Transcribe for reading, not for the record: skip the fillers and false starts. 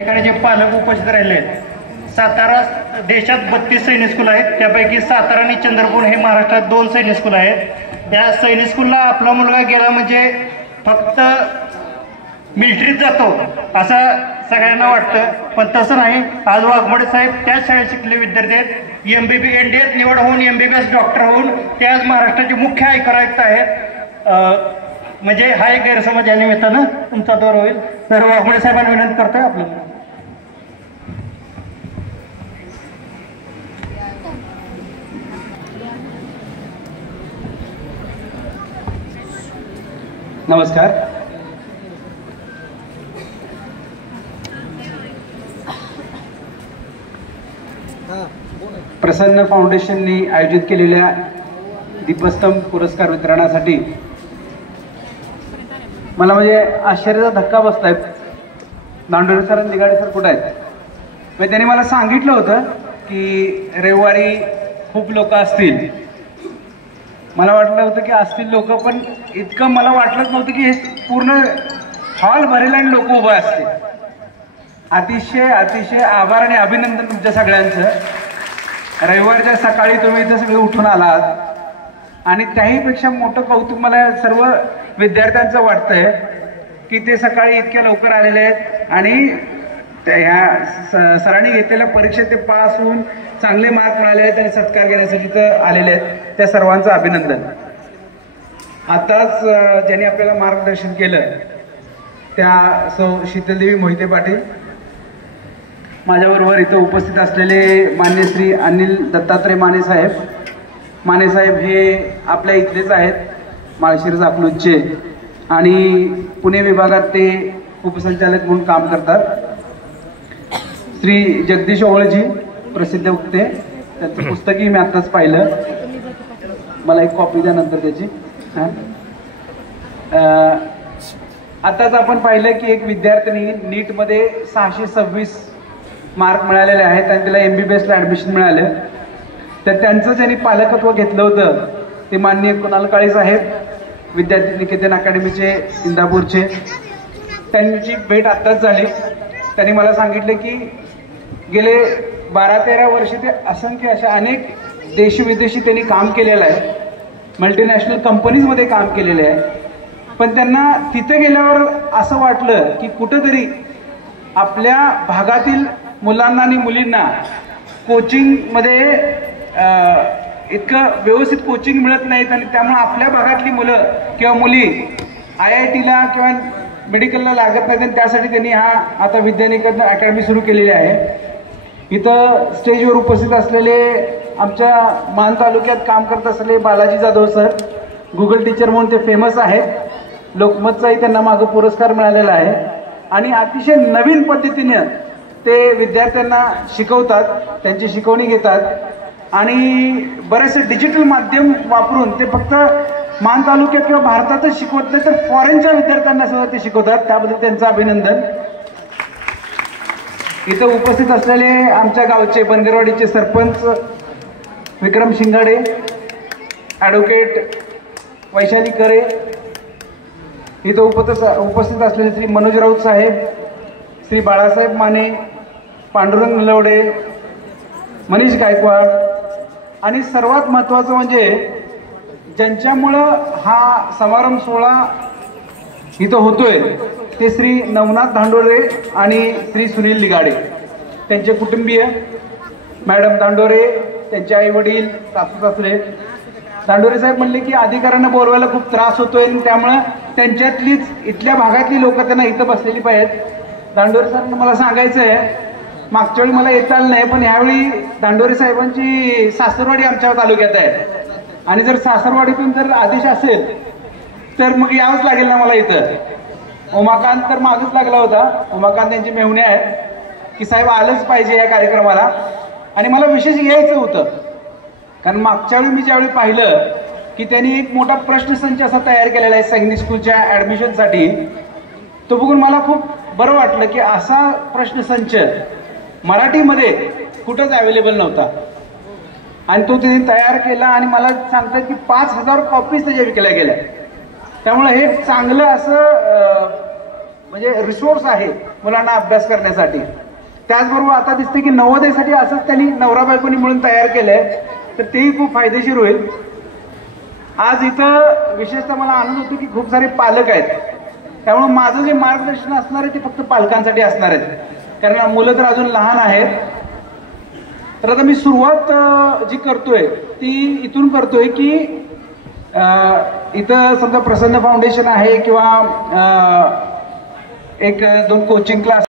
ठिकाणी जे पालक उपस्थित राहिले आहेत, सातारा देशात 32 सैनिक स्कूल आहेत, त्यापैकी सातारा आणि चंद्रपूर हे महाराष्ट्रात 2 सैनिक स्कूल आहेत। त्या सैनिक स्कूलला आपला मुलगा गेला म्हणजे फक्त मिलिटरीत जातो असं सगळ्यांना वाटतं, पण तसं नाही। आज वाघमोडे साहेब त्याच शाळेत शिकलेले विद्यार्थी आहेत। एनडीएत निवड होऊन MBBS डॉक्टर होऊन ते आज महाराष्ट्राचे मुख्य आयकर आयुक्त आहेत। म्हणजे हा एक गैरसमज या निमित्तानं तुमचा दौर होईल। तर वाघमोडे साहेबांना विनंती करतोय आपलं। नमस्कार। प्रसन्न फाउंडेशननी आयोजित केलेल्या दीपस्तंभ पुरस्कार वितरणासाठी मला म्हणजे आश्चर्याचा धक्का बसताय। दांडोरे सर आणि लिगाडे सर कुठे आहेत? म्हणजे त्यांनी मला सांगितलं होतं की रविवारी खूप लोक असतील। मला वाटलं होतं की असतील लोक, पण इतकं मला वाटलंच नव्हतं की हे पूर्ण हॉल भरेल आणि लोक उभे असतील। अतिशय अतिशय आभार आणि अभिनंदन तुमच्या सगळ्यांचं। रविवारच्या सकाळी तुम्ही इथं सगळे उठून आलात आणि त्याहीपेक्षा मोठं कौतुक मला सर्व विद्यार्थ्यांचं वाटतंय की ते सकाळी इतक्या लवकर आलेले आहेत आणि ह्या सरांनी घेतलेल्या परीक्षेत ते पास होऊन चांगले मार्क मिळाले आहेत आणि सत्कार घेण्यासाठी तर आलेले आहेत। त्या सर्वांचं अभिनंदन। आताच ज्यांनी आपल्याला मार्गदर्शन केलं त्या सौ शीतलदेवी मोहिते पाटील, माझ्याबरोबर इथं उपस्थित असलेले मान्य श्री अनिल दत्तात्रय माने साहेब। माने साहेब हे आपल्या इथलेच आहेत, माळशिरस अकलूजचे, आणि पुणे विभागात ते उपसंचालक म्हणून काम करतात। श्री जगदीश ओवळजी प्रसिद्ध वक्ते, त्यांचं पुस्तकही मी आत्ताच पाहिलं, मला एक कॉपी द्या नंतर त्याची। आताच आपण पाहिलं की एक विद्यार्थिनी नीटमध्ये 626 मार्क मिळालेले आहेत आणि तिला MBBSला ॲडमिशन मिळालं। तर त्यांचं ज्यांनी पालकत्व घेतलं होतं ते माननीय कुणाल काळे साहेब, विद्यार्थी निकेतन अकॅडमीचे इंदापूरचे, त्यांची भेट आत्ताच झाली। त्यांनी मला सांगितले की गेले 12-13 वर्ष ते असंख्य अशा अनेक देशी विदेशी त्यांनी काम केलेलं आहे, मल्टीनॅशनल कंपनीजमध्ये काम केलेले आहे। पण त्यांना तिथे गेल्यावर असं वाटलं की कुठंतरी आपल्या भागातील मुलांना आणि मुलींना कोचिंगमध्ये इतकं व्यवस्थित कोचिंग मिळत नाहीत आणि त्यामुळे आपल्या भागातली मुलं किंवा मुली IITला किंवा मेडिकलला लागत नाहीत आणि त्यासाठी त्यांनी हा आता विद्यानिकेतन अकॅडमी सुरू केलेली आहे। इथं स्टेजवर उपस्थित असलेले आमच्या मान तालुक्यात काम करत असलेले Balaji Jadhav sir, Google teacher म्हणून ते फेमस आहेत। लोकमतचाही त्यांना मागं पुरस्कार मिळालेला आहे आणि अतिशय नवीन पद्धतीने ते विद्यार्थ्यांना शिकवतात, त्यांची शिकवणी घेतात आणि बरेचसे डिजिटल माध्यम वापरून ते फक्त मान तालुक्यात किंवा भारतातच शिकवत नाही तर फॉरेनच्या विद्यार्थ्यांना सुद्धा ते शिकवतात, त्याबद्दल त्यांचं अभिनंदन। इथं उपस्थित असलेले आमच्या गावचे बनगरवाडीचे सरपंच विक्रम शिंगाडे, ॲडव्होकेट वैशाली करे, इथं उपस्थित असलेले श्री मनोज राऊत साहेब, श्री बाळासाहेब माने, पांडुरंग नलवडे, मनीष गायकवाड, आणि सर्वात महत्त्वाचं म्हणजे ज्यांच्यामुळं हा समारंभ सोहळा इथं होतोय ते श्री नवनाथ दांडोरे आणि श्री सुनील लिगाडे, त्यांचे कुटुंबीय, मॅडम दांडोरे, त्यांचे आई वडील, सासू सासरे। दांडोरे साहेब म्हणले की अधिकाऱ्यांना बोलवायला खूप त्रास होतोय आणि त्यामुळं त्यांच्यातलीच इथल्या भागातली लोक त्यांना इथं बसलेली पाहिजेत। दांडोरे साहेबांना मला सांगायचं आहे, मागच्या वेळी मला येता आलं नाही, पण यावेळी दांडोरे साहेबांची सासरवाडी आमच्या तालुक्यात आहे आणि जर सासरवाडीतून जर आदेश असेल तर मग यावंच लागेल ना मला इथं। उमाकांत तर मागच लागला होता, उमाकांत यांचे मेहुणे आहेत की साहेब आलंच पाहिजे या कार्यक्रमाला, आणि मला विशेष यायचं होतं कारण मागच्या वेळी मी ज्यावेळी पाहिलं की त्यांनी एक मोठा प्रश्नसंच असा तयार केलेला आहे सैनिक स्कूलच्या ॲडमिशनसाठी, तो बघून मला खूप बरं वाटलं की असा प्रश्नसंच मराठीमध्ये कुठंच अवेलेबल नव्हता आणि तो त्यांनी तयार केला आणि मला सांगतात की 5000 कॉपीज त्याच्या विकल्या गेल्या। त्यामुळे हे चांगलं असं म्हणजे रिसोर्स आहे मुलांना अभ्यास करण्यासाठी. त्याचबरोबर आता दिसते की नवोदयसाठी असंच त्यांनी नवरा बायकोनी मिळून तयार केलंय, तर तेही खूप फायदेशीर होईल. आज इथं विशेषतः मला आनंद होतो की खूप सारे पालक आहेत, त्यामुळे माझं जे मार्गदर्शन असणार आहे ते फक्त पालकांसाठी असणार आहे, कारण मुलं तर अजून लहान आहेत. तर आता मी सुरुवात जी करतोय ती इथून करतोय की इथं समजा प्रसन्न फाउंडेशन आहे किंवा एक दोन कोचिंग क्लास